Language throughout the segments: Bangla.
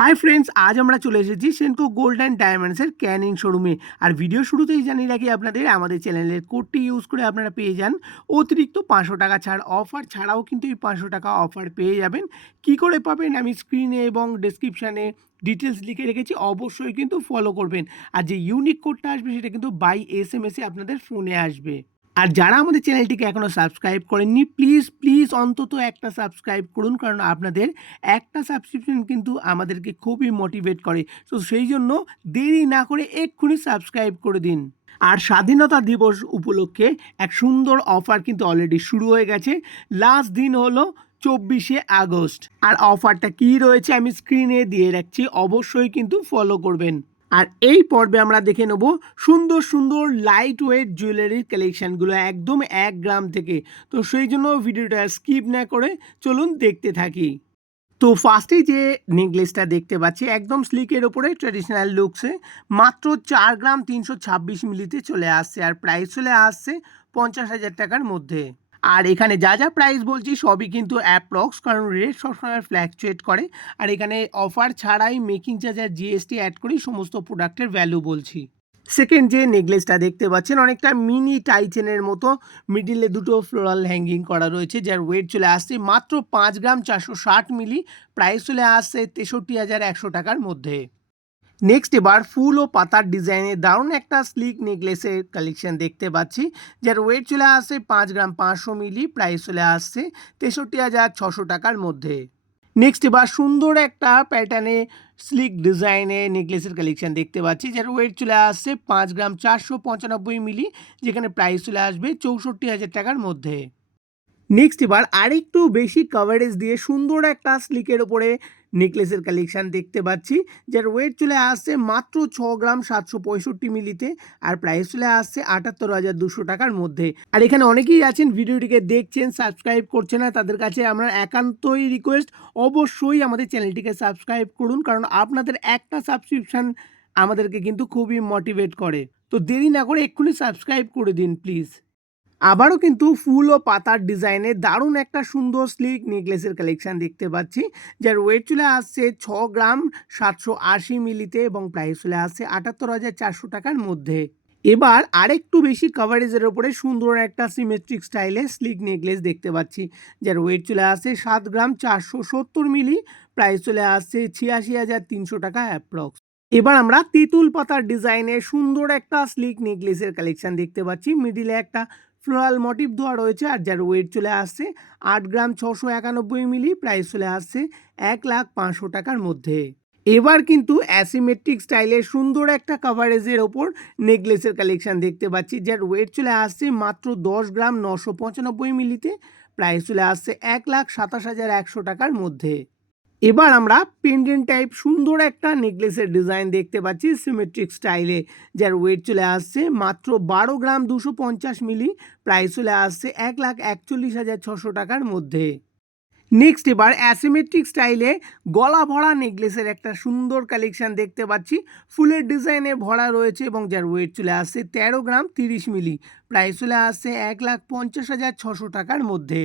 হাই ফ্রেন্ডস আজ আমরা চলে এসেছি সেনকো গোল্ড অ্যান্ড ডায়মন্ডসের ক্যানিং শোরুমে আর ভিডিও শুরুতেই জানিয়ে রাখি আপনাদের, আমাদের চ্যানেলের কোডটি ইউজ করে আপনারা পেয়ে যান। অতিরিক্ত পাঁচশো টাকা ছাড় অফার ছাড়াও কিন্তু এই পাঁচশো টাকা অফার পেয়ে যাবেন। কি করে পাবেন আমি স্ক্রিনে এবং ডেসক্রিপশানে ডিটেলস লিখে রেখেছি, অবশ্যই কিন্তু ফলো করবেন। আর যে ইউনিক কোডটা আসবে সেটা কিন্তু বাই এস এম এসে আপনাদের ফোনে আসবে। আর যারা আমাদের চ্যানেলটিকে এখনও সাবস্ক্রাইব করেননি প্লিজ প্লিজ অন্তত একটা সাবস্ক্রাইব করুন, কারণ আপনাদের একটা সাবস্ক্রিপশন কিন্তু আমাদেরকে খুবই মোটিভেট করে। তো সেই জন্য দেরি না করে এক্ষুনি সাবস্ক্রাইব করে দিন। আর স্বাধীনতা দিবস উপলক্ষে এক সুন্দর অফার কিন্তু অলরেডি শুরু হয়ে গেছে। লাস্ট দিন হলো চব্বিশে আগস্ট। আর অফারটা কী রয়েছে আমি স্ক্রিনে দিয়ে রাখছি, অবশ্যই কিন্তু ফলো করবেন। আর এই পর্বে আমরা দেখে নেব সুন্দর সুন্দর লাইট ওয়েট জুয়েলারির কালেকশানগুলো একদম এক গ্রাম থেকে। তো সেই জন্য ভিডিওটা স্কিপ না করে চলুন দেখতে থাকি। তো ফার্স্টেই যে নেকলেসটা দেখতে পাচ্ছি, একদম স্লিকের ওপরে ট্র্যাডিশনাল লুকসে মাত্র চার গ্রাম তিনশো ছাব্বিশ মিলিতে চলে আসছে আর প্রাইস চলে আসছে পঞ্চাশ হাজার টাকার মধ্যে। আর এখানে যা যা প্রাইস বলছি সবই কিন্তু অ্যাপ্রক্স কারণ রেট সবসময় ফ্ল্যাকচুয়েট করে। আর এখানে অফার ছাড়াই মেকিং চার্জ আর জিএসটি অ্যাড করেই সমস্ত প্রোডাক্টের ভ্যালু বলছি। সেকেন্ড যে নেকলেসটা দেখতে পাচ্ছেন, অনেকটা মিনি টাইচেনের মতো মিডিলে দুটো ফ্লোরাল হ্যাঙ্গিং করা রয়েছে, যার ওয়েট চলে আসছে মাত্র পাঁচ গ্রাম চারশো ষাট মিলি প্রাইস চলে আসছে তেষট্টি হাজার একশো টাকার মধ্যে। নেক্সট এবার ফুল ও পাতার ডিজাইনের দারুণ একটা স্লিক নেকলেসের কালেকশন দেখতে পাচ্ছি, যার ওয়েট চলে আসছে পাঁচ গ্রাম পাঁচশো মিলি প্রাইস চলে আসছে তেষট্টি হাজার ছশো টাকার মধ্যে। নেক্সট এবার সুন্দর একটা প্যাটার্নে স্লিক ডিজাইনে নেকলেসের কালেকশন দেখতে পাচ্ছি, যার ওয়েট চলে আসছে পাঁচ গ্রাম চারশো পঁচানব্বই মিলি, যেখানে প্রাইস চলে আসবে চৌষট্টি হাজার টাকার মধ্যে। নেক্সট এবার আরেকটু বেশি কাভারেজ দিয়ে সুন্দর একটা স্লিকের ওপরে নেকলেসের কালেকশান দেখতে পাচ্ছি, যার ওয়েট চলে আসছে মাত্র ছ গ্রাম সাতশো পঁয়ষট্টি মিলিতে আর প্রাইস চলে আসছে আটাত্তর হাজার দুশো টাকার মধ্যে। আর এখানে অনেকেই আছেন, ভিডিওটিকে দেখছেন সাবস্ক্রাইব করছে না, তাদের কাছে আমরা একান্তই রিকোয়েস্ট অবশ্যই আমাদের চ্যানেলটিকে সাবস্ক্রাইব করুন, কারণ আপনাদের একটা সাবস্ক্রিপশান আমাদেরকে কিন্তু খুবই মোটিভেট করে। তো দেরি না করে এক্ষুনি সাবস্ক্রাইব করে দিন প্লিজ আবারও কিন্তু ফুল ও পাতার ডিজাইনে দারুণ একটা সুন্দর স্লিক নেকলেসের কালেকশন দেখতে পাচ্ছি, যার ওয়েট চলে আসছে ছ গ্রাম সাতশো আশি মিলিতে এবং প্রাইস চলে আসছে আটাত্তর হাজার চারশো টাকার মধ্যে। এবার আরেকটু বেশি কাভারেজের ওপরে সুন্দর একটা সিমেট্রিক স্টাইলে স্লিক নেকলেস দেখতে পাচ্ছি, যার ওয়েট চলে আসছে সাত গ্রাম চারশো সত্তর মিলি প্রাইস চলে আসছে ছিয়াশি হাজার তিনশো টাকা অ্যাপ্রক্স এবার আমরা তেঁতুল পাতার ডিজাইনে সুন্দর একটা স্লিক নেকলেসের কালেকশন দেখতে পাচ্ছি মিডিলে একটা ফ্লোরাল মোটিভ দেওয়া রয়েছে আর যার ওয়েট চলে আসছে আট গ্রাম ছশো একানব্বই মিলি প্রাইস চলে আসছে এক লাখ পাঁচশো টাকার মধ্যে। এবার কিন্তু অ্যাসিমেট্রিক স্টাইলের সুন্দর একটা কাভারেজের ওপর নেকলেসের কালেকশন দেখতে পাচ্ছি, যার ওয়েট চলে আসছে মাত্র দশ গ্রাম নশো পঁচানব্বই মিলিতে প্রাইস চলে আসছে এক লাখ সাতাশ হাজার একশো টাকার মধ্যে। এবার আমরা পেন্ডেন্ট টাইপ সুন্দর একটা নেকলেসের ডিজাইন দেখতে পাচ্ছি সিমেট্রিক স্টাইলে যার ওয়েট চলে আসছে মাত্র বারো গ্রাম দুশো পঞ্চাশ মিলি প্রাইস চলে আসছে এক লাখ একচল্লিশ হাজার ছশো টাকার মধ্যে। নেক্সট এবার অ্যাসিমেট্রিক স্টাইলে গলা ভরা নেকলেসের একটা সুন্দর কালেকশন দেখতে পাচ্ছি, ফুলের ডিজাইনে ভরা রয়েছে এবং যার ওয়েট চলে আসছে তেরো গ্রাম তিরিশ মিলি প্রাইস চলে আসছে এক লাখ পঞ্চাশ হাজার ছশো টাকার মধ্যে।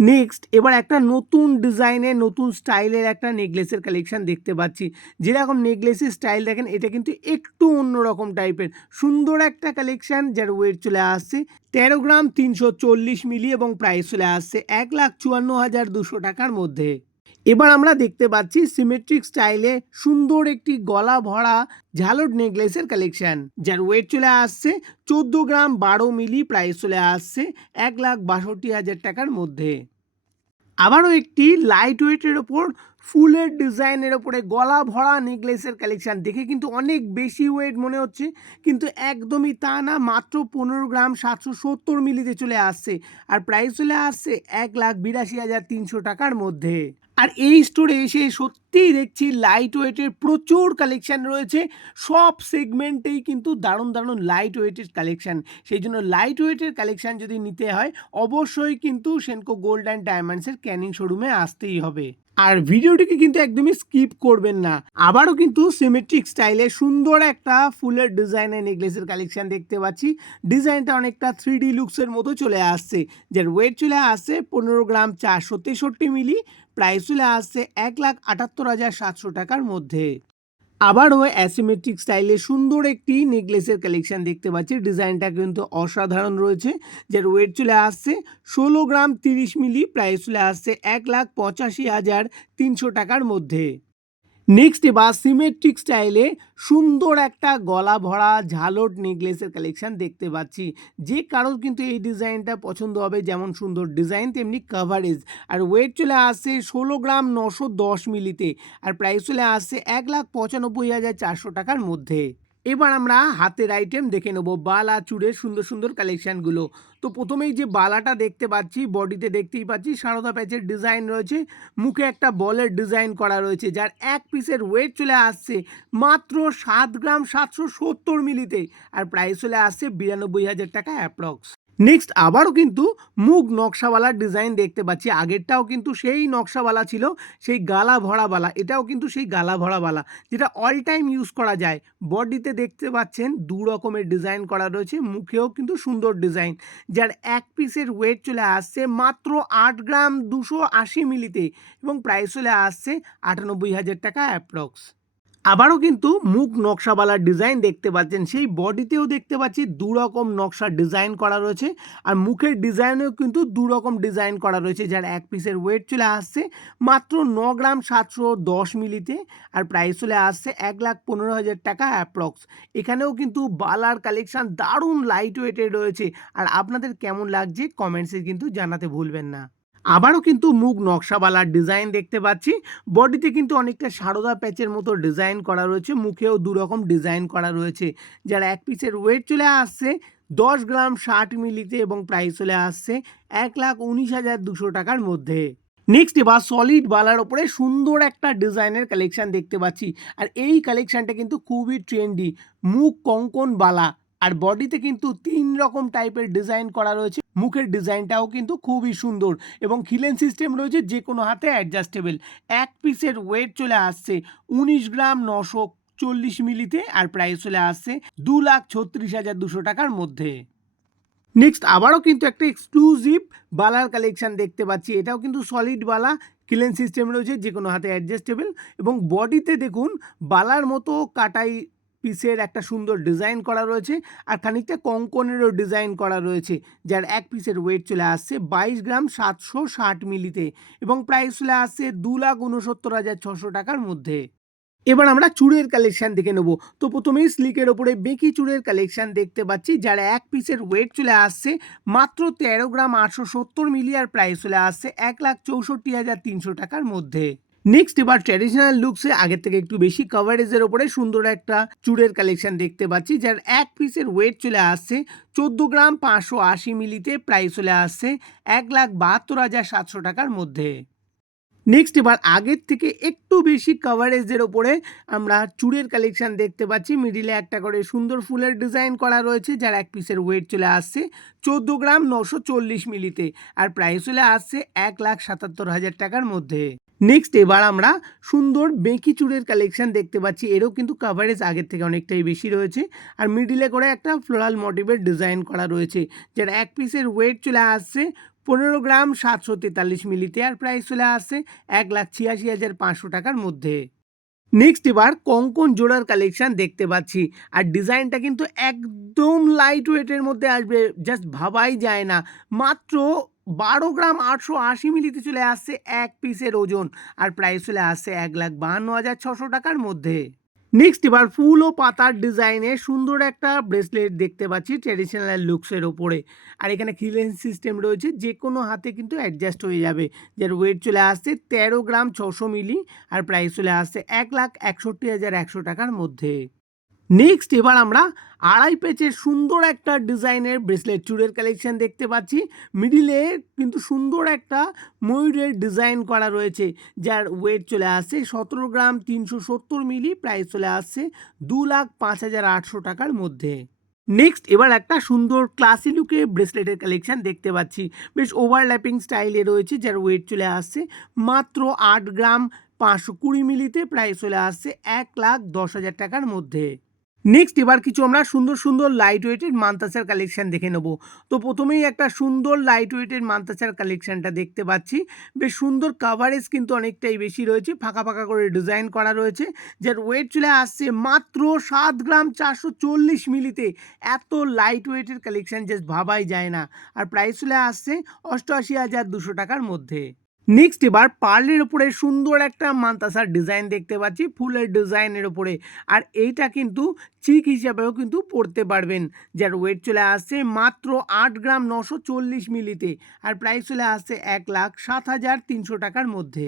নেক্সট এবার একটা নতুন ডিজাইনের নতুন স্টাইলের একটা নেকলেসের কালেকশান দেখতে পাচ্ছি। যেরকম নেকলেসের স্টাইল দেখেন, এটা কিন্তু একটু অন্যরকম টাইপের সুন্দর একটা কালেকশান যার ওয়েট চলে আসছে তেরো গ্রাম তিনশো চল্লিশ মিলি এবং প্রাইস চলে আসছে এক লাখ চুয়ান্ন হাজার দুশো টাকার মধ্যে। এবার আমরা দেখতে পাচ্ছি সিমেট্রিক স্টাইলে সুন্দর একটি গলা ভরা ঝালট নেকলেসের কালেকশন যার ওয়েট চলে আসছে চোদ্দ গ্রাম বারো মিলি প্রাইস চলে আসছে এক লাখ বাষট্টি হাজার টাকার মধ্যে। আবারও একটি লাইট ওয়েটের ওপর ফুলের ডিজাইনের ওপরে গলা ভরা নেকলেসের কালেকশন দেখে কিন্তু অনেক বেশি ওয়েট মনে হচ্ছে, কিন্তু একদমই তা না, মাত্র পনেরো গ্রাম সাতশো সত্তর মিলিতে চলে আসছে। আর প্রাইস চলে আসছে এক লাখ বিরাশি হাজার তিনশো টাকার মধ্যে। আর এই স্টোরে এসে সত্যিই দেখছি লাইট ওয়েটের প্রচুর কালেকশান রয়েছে। সব সেগমেন্টেই কিন্তু দারুণ দারুণ লাইট ওয়েটের কালেকশান সেই জন্য লাইট ওয়েটের কালেকশান যদি নিতে হয়, অবশ্যই কিন্তু সেনকো গোল্ড অ্যান্ড ডায়মন্ডসের ক্যানিং শোরুমে আসতেই হবে। আর ভিডিওটিকে কিন্তু একদমই স্কিপ করবেন না। আবারও কিন্তু সিমেট্রিক স্টাইলে সুন্দর একটা ফুলের ডিজাইনের নেকলেসের কালেকশন দেখতে পাচ্ছি। ডিজাইনটা অনেকটা থ্রি ডি লুকসের মতো চলে আসছে। যার ওয়েট চলে আসছে পনেরো গ্রাম চারশো তেষট্টি মিলি। প্রাইস চলে আসছে এক লাখ আটাত্তর হাজার সাতশো টাকার মধ্যে। আবারও অ্যাসিমেট্রিক স্টাইলে সুন্দর একটি নেকলেসের কালেকশন দেখতে পাচ্ছি। ডিজাইনটা কিন্তু অসাধারণ রয়েছে। যার ওয়েট চলে আসছে ষোলো গ্রাম তিরিশ মিলি, প্রাইস চলে আসছে এক লাখ পঁচাশি হাজার তিনশো টাকার মধ্যে। নেক্সট এবার সিমেট্রিক স্টাইলে সুন্দর একটা গলা ভরা ঝালট নেকলেসের কালেকশন দেখতে পাচ্ছি। যে কারোর কিন্তু এই ডিজাইনটা পছন্দ হবে, যেমন সুন্দর ডিজাইন তেমনি কাভারেজ আর ওয়েট চলে আসছে ষোলো গ্রাম নশো দশ মিলিতে। আর প্রাইস চলে আসছে এক লাখ পঁচানব্বই হাজার চারশো টাকার মধ্যে। এবার আমরা হাতের আইটেম দেখে নেব। বালা চুড়ের সুন্দর সুন্দর কালেকশানগুলো তো প্রথমেই যে বালাটা দেখতে পাচ্ছি বডিতে দেখতেই পাচ্ছি, সারদা প্যাচের ডিজাইন রয়েছে। মুখে একটা বলের ডিজাইন করা রয়েছে, যার এক পিসের ওয়েট চলে আসছে মাত্র সাত গ্রাম সাতশো সত্তর মিলিতে আর প্রাইস চলে আসছে বিরানব্বই হাজার টাকা অ্যাপ্রক্স নেক্সট আবারও কিন্তু মুখ নকশাওয়ালা ডিজাইন দেখতে পাচ্ছি। আগেরটাও কিন্তু সেই নকশাওয়ালা ছিল, সেই গালা ভরাওয়ালা এটাও কিন্তু সেই গালা ভরাওয়ালা যেটা অল টাইম ইউজ করা যায়। বডিতে দেখতে পাচ্ছেন, দু রকমের ডিজাইন করা রয়েছে। মুখেও কিন্তু সুন্দর ডিজাইন যার এক পিসের ওয়েট চলে আসছে মাত্র আট গ্রাম দুশো আশি মিলিতে এবং প্রাইস চলে আসছে আটানব্বই হাজার টাকা অ্যাপ্রক্স আবারও কিন্তু মুখ নকশাওয়ালার ডিজাইন দেখতে পাচ্ছেন। সেই বডিতেও দেখতে পাচ্ছি দু রকম নকশার ডিজাইন করা রয়েছে। আর মুখের ডিজাইনেও কিন্তু দু রকম ডিজাইন করা রয়েছে, যার এক পিসের ওয়েট চলে আসছে মাত্র ন গ্রাম সাতশো দশ মিলিতে। আর প্রাইস চলে আসছে এক লাখ পনেরো হাজার টাকা অ্যাপ্রক্স এখানেও কিন্তু বালার কালেকশান দারুণ লাইট ওয়েটের রয়েছে। আর আপনাদের কেমন লাগছে? কমেন্টসে কিন্তু জানাতে ভুলবেন না। আবারও কিন্তু মুখ নকশাওয়ালার ডিজাইন দেখতে পাচ্ছি। বডিতে কিন্তু অনেকটা সারদা প্যাচের মতো ডিজাইন করা রয়েছে। মুখেও দু রকম ডিজাইন করা রয়েছে। যার এক পিসের ওয়েট চলে আসছে, দশ গ্রাম ষাট মিলিতে এবং প্রাইস চলে আসছে এক লাখ উনিশ হাজার দুশো টাকার মধ্যে। নেক্সট এবার সলিড বালার ওপরে সুন্দর একটা ডিজাইনের কালেকশন দেখতে পাচ্ছি। আর এই কালেকশনটা কিন্তু খুবই ট্রেন্ডি মুখ কঙ্কন বালা। আর বডিতে কিন্তু তিন রকম টাইপের ডিজাইন করা রয়েছে। মুখের ডিজাইনটাও কিন্তু খুবই সুন্দর এবং খিলেন সিস্টেম রয়েছে যে কোনো হাতে অ্যাডজাস্টেবল এক পিসের ওয়েট চলে আসছে উনিশ গ্রাম নশো চল্লিশ মিলিতে আর প্রাইস চলে আসছে দু লাখ ছত্রিশ হাজার দুশো টাকার মধ্যে। নেক্সট আবারও কিন্তু একটা এক্সক্লুসিভ বালার কালেকশন দেখতে পাচ্ছি। এটাও কিন্তু সলিড বালা কিলেন সিস্টেম রয়েছে যে কোনো হাতে অ্যাডজাস্টেবল এবং বডিতে দেখুন বালার মতো কাটাই পিসের একটা সুন্দর ডিজাইন করা রয়েছে আর খানিকটা কঙ্কনেরও ডিজাইন করা রয়েছে, যার এক পিসের ওয়েট চলে আসছে বাইশ গ্রাম সাতশো ষাট মিলিতে এবং প্রাইস চলে আসছে দু লাখ উনসত্তর হাজার ছশো টাকার মধ্যে। এবার আমরা চুড়ের কালেকশন দেখে নেব। তো প্রথমেই স্লিকের ওপরে বেঁকি চুড়ের কালেকশন দেখতে পাচ্ছি, যার এক পিসের ওয়েট চলে আসছে মাত্র তেরো গ্রাম আটশো সত্তর মিলিয়ার প্রাইস চলে আসছে এক লাখ চৌষট্টি হাজার তিনশো টাকার মধ্যে। নেক্সট এবার ট্র্যাডিশনাল লুকসে আগের থেকে একটু বেশি কভারেজের ওপরে সুন্দর একটা চুড়ের কালেকশন দেখতে পাচ্ছি, যার এক পিসের ওয়েট চলে আসছে চোদ্দ গ্রাম পাঁচশো আশি মিলিতে প্রাইস চলে আসছে এক লাখ বাহাত্তর হাজার সাতশো টাকার মধ্যে। নেক্সট এবার আগের থেকে একটু বেশি কাভারেজের ওপরে আমরা চুড়ের কালেকশন দেখতে পাচ্ছি। মিডিলে একটা করে সুন্দর ফুলের ডিজাইন করা রয়েছে, যার এক পিসের ওয়েট চলে আসছে চোদ্দ গ্রাম নশো চল্লিশ মিলিতে আর প্রাইস চলে আসছে এক লাখ সাতাত্তর হাজার টাকার মধ্যে। নেক্সট এবার আমরা সুন্দর বেঁকি চুড়ের কালেকশন দেখতে পাচ্ছি, এরও কিন্তু কাভারেজ আগের থেকে অনেকটাই বেশি রয়েছে আর মিডিলে করে একটা ফ্লোরাল মোটিভের ডিজাইন করা রয়েছে, যার এক পিসের ওয়েট চলে আসছে পনেরো গ্রাম সাতশো তেতাল্লিশ মিলিতে আর প্রাইস চলে আসছে এক লাখ ছিয়াশি হাজার পাঁচশো টাকার মধ্যে। নেক্সট এবার কঙ্কন জোড়ার কালেকশন দেখতে পাচ্ছি। আর ডিজাইনটা কিন্তু একদম লাইট ওয়েটের মধ্যে আসবে জাস্ট ভাবাই যায় না। মাত্র বারো গ্রাম আটশো আশি মিলিতে চলে আসছে এক পিসের ওজন। আর প্রাইস চলে আসছে এক লাখ বাহান্ন হাজার ছশো টাকার মধ্যে। নেক্সট এবার ফুল ও পাতার ডিজাইনে সুন্দর একটা ব্রেসলেট দেখতে পাচ্ছি ট্র্যাডিশনাল লুকসের ওপরে। আর এখানে ক্লিয়ারেন্স সিস্টেম রয়েছে যে কোনো হাতে কিন্তু অ্যাডজাস্ট হয়ে যাবে। যার ওয়েট চলে আসছে তেরো গ্রাম ছশো মিলি আর প্রাইস চলে আসছে এক লাখ একষট্টি হাজার একশো টাকার মধ্যে। নেক্সট এবার আমরা আড়াই পেচের সুন্দর একটা ডিজাইনের ব্রেসলেট চুড়ের কালেকশন দেখতে পাচ্ছি। মিডিলে কিন্তু সুন্দর একটা ময়ূরের ডিজাইন করা রয়েছে, যার ওয়েট চলে আসছে সতেরো গ্রাম তিনশো সত্তর মিলি প্রাইস চলে আসছে দু লাখ পাঁচ হাজার আটশো টাকার মধ্যে। নেক্সট এবার একটা সুন্দর ক্লাসি লুকে ব্রেসলেটের কালেকশন দেখতে পাচ্ছি। বেশ ওভারল্যাপিং স্টাইলে রয়েছে, যার ওয়েট চলে আসছে মাত্র আট গ্রাম পাঁচশো কুড়ি মিলিতে প্রাইস চলে আসছে এক লাখ দশ হাজার টাকার মধ্যে। নেক্সট এবার কিছু আমরা সুন্দর সুন্দর লাইট ওয়েটের মান্তাসার কালেকশন দেখে নেব। তো প্রথমেই একটা সুন্দর লাইট ওয়েটের মান্তাসার কালেকশনটা দেখতে পাচ্ছি। বেশ সুন্দর কাভারেজ কিন্তু অনেকটাই বেশি রয়েছে, ফাঁকা ফাঁকা করে ডিজাইন করা রয়েছে। যার ওয়েট চলে আসছে মাত্র সাত গ্রাম চারশো চল্লিশ মিলিতে। এত লাইট ওয়েটের কালেকশন জাস্ট ভাবাই যায় না। আর প্রাইস চলে আসছে অষ্টআশি হাজার দুশো টাকার মধ্যে। নেক্সট এবার পার্লের উপরে সুন্দর একটা মান্তাসার ডিজাইন দেখতে পাচ্ছি, ফুলের ডিজাইনের উপরে। আর এইটা কিন্তু চিক হিসাবেও কিন্তু পড়তে পারবেন। যার ওয়েট চলে আসছে মাত্র আট গ্রাম নশো চল্লিশ মিলিতে। আর প্রাইস চলে আসছে এক লাখ সাত হাজার তিনশো টাকার মধ্যে।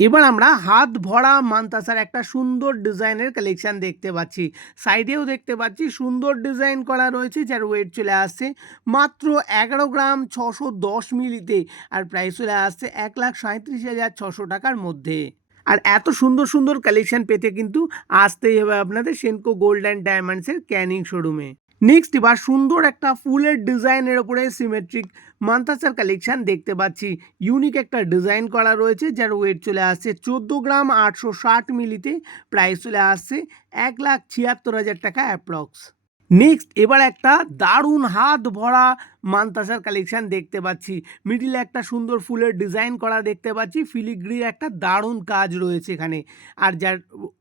এবার আমরা হাত ভরা মান্তাসার একটা সুন্দর ডিজাইনের কালেকশন দেখতে পাচ্ছি। সাইডেও দেখতে পাচ্ছি সুন্দর ডিজাইন করা রয়েছে, যার ওয়েট চলে আসছে মাত্র এগারো গ্রাম ছশো দশ মিলিতে আর প্রাইস চলে আসছে এক লাখ সাঁত্রিশ হাজার ছশো টাকার মধ্যে। আর এত সুন্দর সুন্দর কালেকশন পেতে কিন্তু আসতেই হবে আপনাদের সেনকো গোল্ড অ্যান্ড ডায়মন্ডসের ক্যানিং শোরুমে নেক্সট এবার সুন্দর একটা ফুলের ডিজাইনের ওপরে সিমেট্রিক মান্তাসার কালেকশন দেখতে পাচ্ছি। ইউনিক একটা ডিজাইন করা রয়েছে, যার ওয়েট চলে আসছে চোদ্দ গ্রাম আটশো ষাট মিলিতে। প্রাইস চলে আসছে এক লাখ ছিয়াত্তর হাজার টাকা অ্যাপ্রক্স নেক্সট এবার একটা দারুণ হাত ভরা মান্তাসার কালেকশন দেখতে পাচ্ছি। মিডিলে একটা সুন্দর ফুলের ডিজাইন করা দেখতে পাচ্ছি। ফিলিগ্রির একটা দারুণ কাজ রয়েছে এখানে। আর যার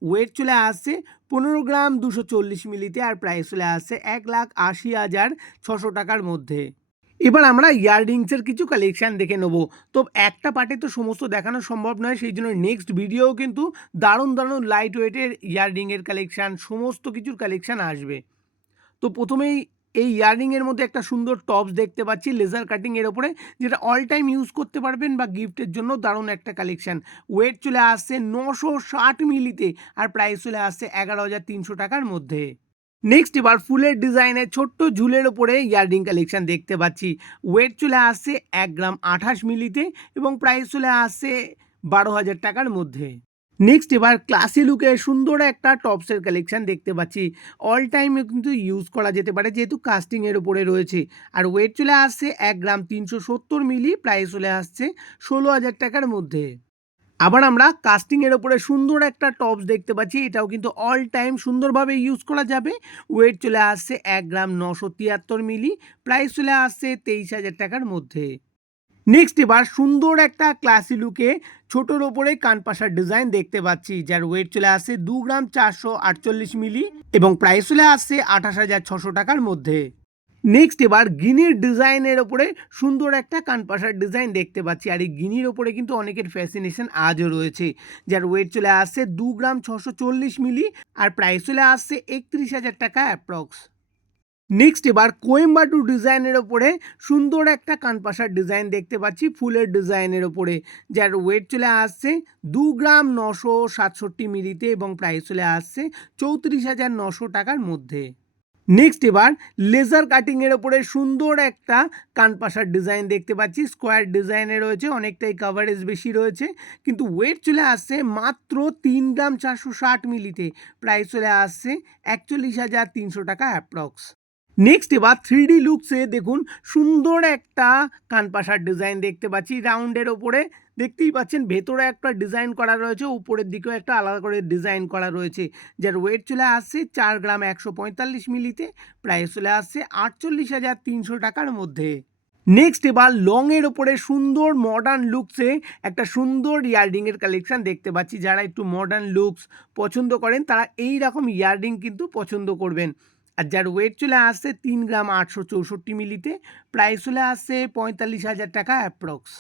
ওয়েট চলে আসছে পনেরো গ্রাম দুশো চল্লিশ মিলিতে, আর প্রাইস চলে আসছে এক লাখ আশি হাজার ছশো টাকার মধ্যে। এবার আমরা ইয়াররিংসের কিছু কালেকশান দেখে নেব। তো একটা পার্টে তো সমস্ত দেখানো সম্ভব নয়, সেই জন্য নেক্সট ভিডিও কিন্তু দারুণ দারুণ লাইট ওয়েটের ইয়াররিংয়ের কালেকশান সমস্ত কিছুর কালেকশান আসবে। তো প্রথমেই এই ইয়াররিংয়ের মধ্যে একটা সুন্দর টপস দেখতে পাচ্ছি লেজার কাটিংয়ের ওপরে, যেটা অল টাইম ইউজ করতে পারবেন বা গিফটের জন্য দারুণ একটা কালেকশান ওয়েট চলে আসছে নশো ষাট মিলিতে, আর প্রাইস চলে আসছে এগারো হাজার তিনশো টাকার মধ্যে। নেক্সট এবার ফুলের ডিজাইনের ছোট্ট ঝুলের ওপরে ইয়াররিং কালেকশন দেখতে পাচ্ছি। ওয়েট চলে আসছে এক গ্রাম আঠাশ মিলিতে এবং প্রাইস চলে আসছে বারো হাজার টাকার মধ্যে। নেক্সট এবার ক্লাসি লুকে সুন্দর একটা টপসের কালেকশন দেখতে পাচ্ছি। অল টাইমে কিন্তু ইউজ করা যেতে পারে যেহেতু কাস্টিংয়ের উপরে রয়েছে। আর ওয়েট চলে আসছে এক গ্রাম তিনশো সত্তর মিলি প্রাইস চলে আসছে ষোলো হাজার টাকার মধ্যে। আবার আমরা কাস্টিংয়ের ওপরে সুন্দর একটা টপস দেখতে পাচ্ছি, এটাও কিন্তু অল টাইম সুন্দরভাবে ইউজ করা যাবে। ওয়েট চলে আসছে এক গ্রাম নশো তিয়াত্তর মিলি প্রাইস চলে আসছে তেইশ হাজার টাকার মধ্যে। নেক্সট এবার সুন্দর একটা ক্লাসি লুকে ছোটোর ওপরে কানপাশার ডিজাইন দেখতে পাচ্ছি, যার ওয়েট চলে আসছে দু গ্রাম চারশো আটচল্লিশ মিলি এবং প্রাইস চলে আসছে আঠাশ হাজার ছশো টাকার মধ্যে। নেক্সট এবার গিনির ডিজাইনের ওপরে সুন্দর একটা কানপাশার ডিজাইন দেখতে পাচ্ছি। আর এই গিনির ওপরে কিন্তু অনেকের ফ্যাসিনেশন আজও রয়েছে। যার ওয়েট চলে আসছে দু গ্রাম ছশো চল্লিশ মিলি, আর প্রাইস চলে আসছে একত্রিশ হাজার টাকা অ্যাপ্রক্স নেক্সট এবার কোয়েম্বাটু ডিজাইনের ওপরে সুন্দর একটা কানপাশার ডিজাইন দেখতে পাচ্ছি ফুলের ডিজাইনের ওপরে। যার ওয়েট চলে আসছে দু গ্রাম নশো সাতষট্টি মিলিতে এবং প্রাইস চলে আসছে চৌত্রিশ হাজার নশো টাকার মধ্যে। নেক্সট এবার লেজার কাটিংয়ের ওপরে সুন্দর একটা কানপাশার ডিজাইন দেখতে পাচ্ছি। স্কোয়ার ডিজাইনে রয়েছে, অনেকটাই কাভারেজ বেশি রয়েছে। কিন্তু ওয়েট চলে আসছে মাত্র তিন গ্রাম চারশো ষাট মিলিতে। প্রাইস চলে আসছে একচল্লিশ হাজার তিনশো টাকা অ্যাপ্রক্স নেক্সট এবার থ্রি ডি লুকসে দেখুন, সুন্দর একটা কানপাশার ডিজাইন দেখতে পাচ্ছি। রাউন্ডের ওপরে দেখতেই পাচ্ছেন, ভেতরে একটা ডিজাইন করা রয়েছে, উপরের দিকেও একটা আলাদা করে ডিজাইন করা রয়েছে। যার ওয়েট চলে আসছে চার গ্রাম একশো পঁয়তাল্লিশ মিলিতে প্রাইস চলে আসছে আটচল্লিশ হাজার তিনশো টাকার মধ্যে। নেক্সট এবার লংয়ের ওপরে সুন্দর মডার্ন লুকসে একটা সুন্দর ইয়ারডিংয়ের কালেকশন দেখতে পাচ্ছি। যারা একটু মডার্ন লুকস পছন্দ করেন, তারা এই রকম ইয়ারডিং কিন্তু পছন্দ করবেন। আর যার ওয়েট চলে আসছে তিন গ্রাম আটশো চৌষট্টি মিলিতে প্রাইস চলে আসছে পঁয়তাল্লিশ হাজার টাকা অ্যাপ্রক্স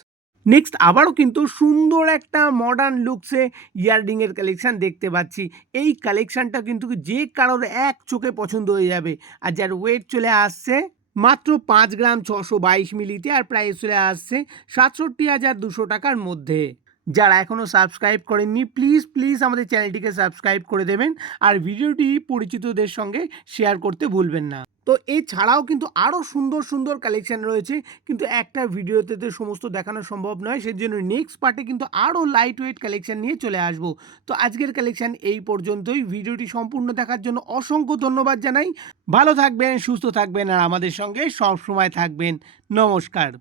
নেক্সট আবারও কিন্তু সুন্দর একটা মডার্ন লুকসে ইয়াররিংয়ের কালেকশান দেখতে পাচ্ছি। এই কালেকশানটা কিন্তু যে কারোর এক চোখে পছন্দ হয়ে যাবে আর যার ওয়েট চলে আসছে মাত্র পাঁচ গ্রাম ছশো বাইশ মিলিতে আর প্রাইস চলে আসছে সাতষট্টি হাজার দুশো টাকার মধ্যে। যারা এখনও সাবস্ক্রাইব করেননি প্লিজ প্লিজ আমাদের চ্যানেলটিকে সাবস্ক্রাইব করে দেবেন আর ভিডিওটি পরিচিতদের সঙ্গে শেয়ার করতে ভুলবেন না। তো এছাড়াও কিন্তু আরও সুন্দর সুন্দর কালেকশান রয়েছে, কিন্তু একটা ভিডিওতে তো সমস্ত দেখানো সম্ভব নয়, সেজন্য নেক্সট পার্টে কিন্তু আরও লাইট ওয়েট কালেকশান নিয়ে চলে আসব। তো আজকের কালেকশান এই পর্যন্তই। ভিডিওটি সম্পূর্ণ দেখার জন্য অসংখ্য ধন্যবাদ জানাই। ভালো থাকবেন, সুস্থ থাকবেন, আর আমাদের সঙ্গে সব সময় থাকবেন। নমস্কার।